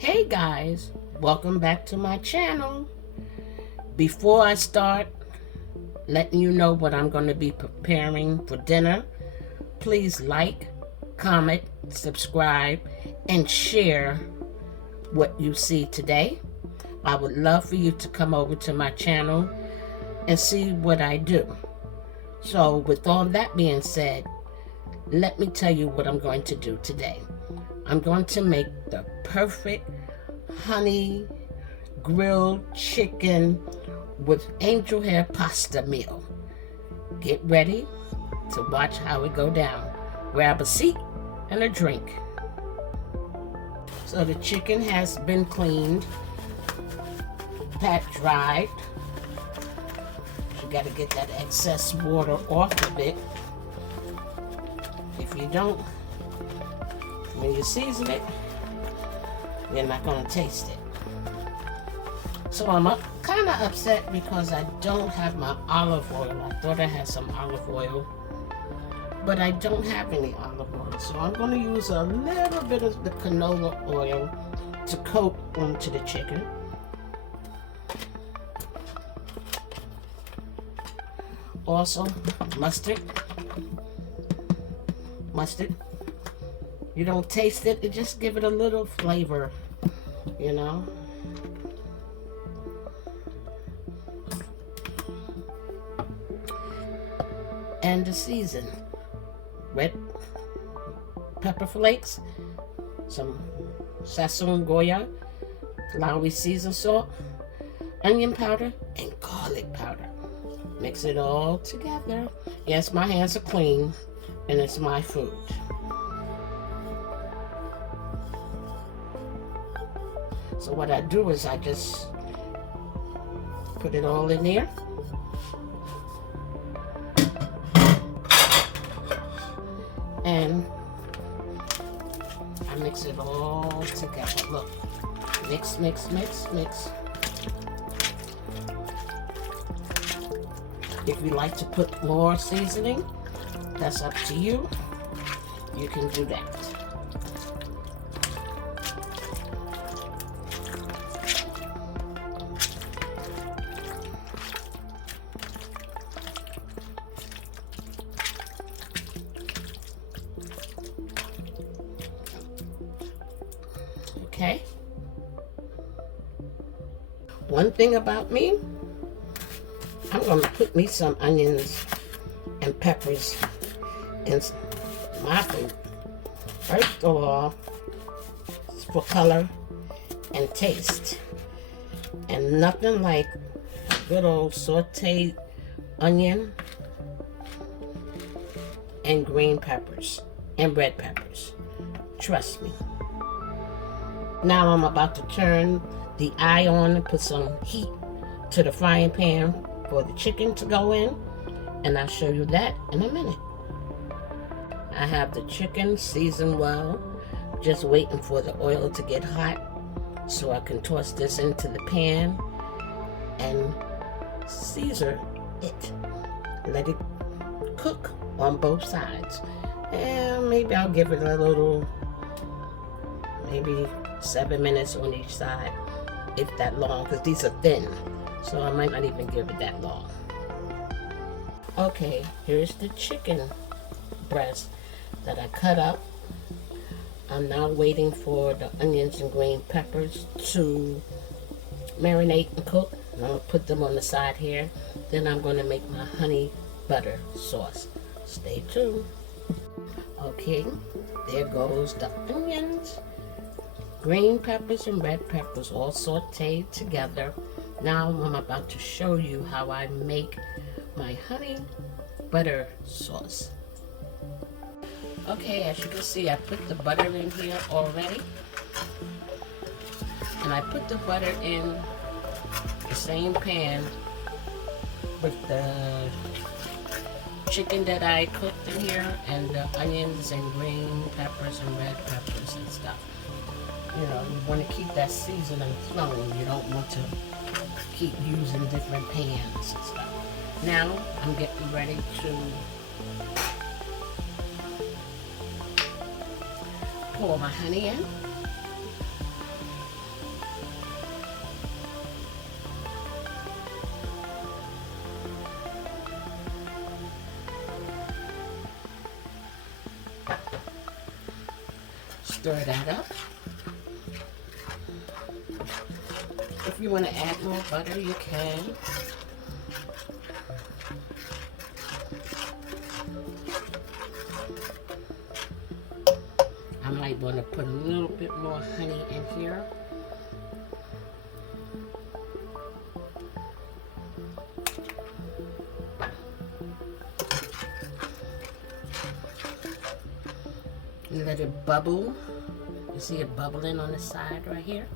Hey guys, welcome back to my channel. Before I start letting you know what I'm going to be preparing for dinner, please like, comment, subscribe, and share what you see today. I would love for you to come over to my channel and see what I do. So with all that being said, let me tell you what I'm going to do today. I'm going to make the perfect honey grilled chicken with angel hair pasta meal. Get ready to watch how it go down. Grab a seat and a drink. So the chicken has been cleaned, pat dried. You got to get that excess water off of it. If you don't, when you season it, you're not going to taste it. So I'm kind of upset because I don't have my olive oil. I thought I had some olive oil, but I don't have any olive oil. So I'm going to use a little bit of the canola oil to coat onto the chicken. Also, mustard. You don't taste it, it just give it a little flavor, you know. And the season: red pepper flakes, some Sazón Goya, Lowry seasoned salt, onion powder, and garlic powder. Mix it all together. Yes, my hands are clean, and it's my food. So what I do is I just put it all in there. And I mix it all together. Look, mix, mix, mix, mix. If you like to put more seasoning, that's up to you. You can do that. Okay. One thing about me, I'm going to put me some onions and peppers in my food. First of all, it's for color and taste. And nothing like good old sauteed onion and green peppers and red peppers. Trust me. Now I'm about to turn the eye on and put some heat to the frying pan for the chicken to go in, and I'll show you that in a minute. I have the chicken seasoned well, just waiting for the oil to get hot so I can toss this into the pan and season it. Let it cook on both sides, and maybe I'll give it a little, maybe 7 minutes on each side, if that long, because these are thin, so I might not even give it that long. Okay, here's the chicken breast that I cut up. I'm now waiting for the onions and green peppers to marinate and cook. I'm going to put them on the side here. Then I'm going to make my honey butter sauce. Stay tuned. Okay, there goes the onions, green peppers and red peppers all sauteed together. Now I'm about to show you how I make my honey butter sauce. Okay, as you can see, I put the butter in here already. And I put the butter in the same pan with the chicken that I cooked in here, and the onions and green peppers and red peppers and stuff. You know, you want to keep that seasoning flowing. You don't want to keep using different pans and stuff. Now, I'm getting ready to pour my honey in. Stir that up. If you want to add more butter, you can. I might want to put a little bit more honey in here. And let it bubble. You see it bubbling on the side right here?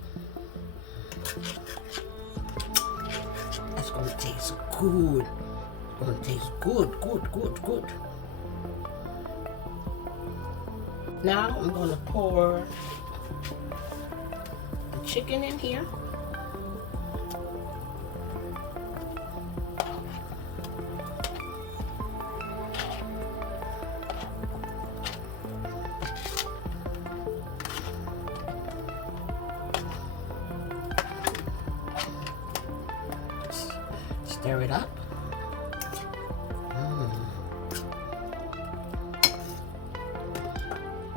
That's going to taste good. It's going to taste good, good, good, good. Now I'm going to pour the chicken in here. Stir it up.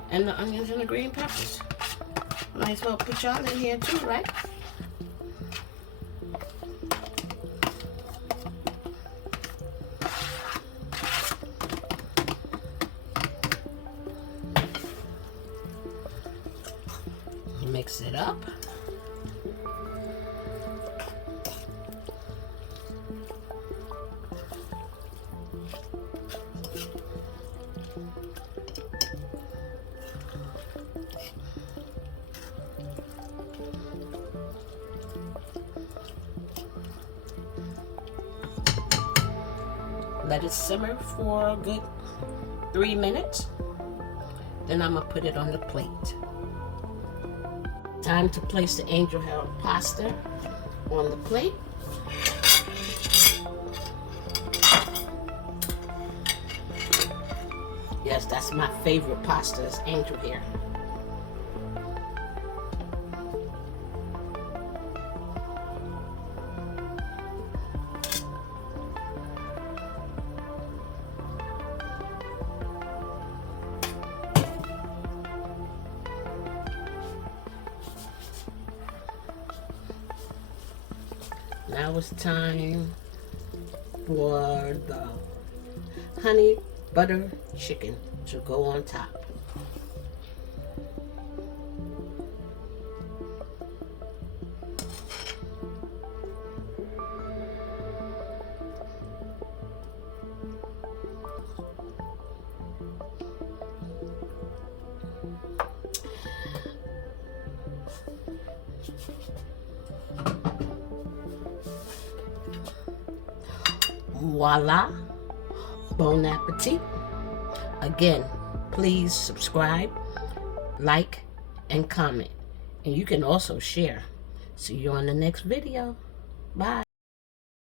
And the onions and the green peppers. Might as well put y'all in here too, right? Mix it up. Let it simmer for a good 3 minutes. Then I'm gonna put it on the plate. Time to place the angel hair pasta on the plate. Yes, that's my favorite pasta, is angel hair. Now it's time for the honey butter chicken to go on top. Voila, bon appetit. Again, please subscribe, like, and comment. And you can also share. See you on the next video. Bye.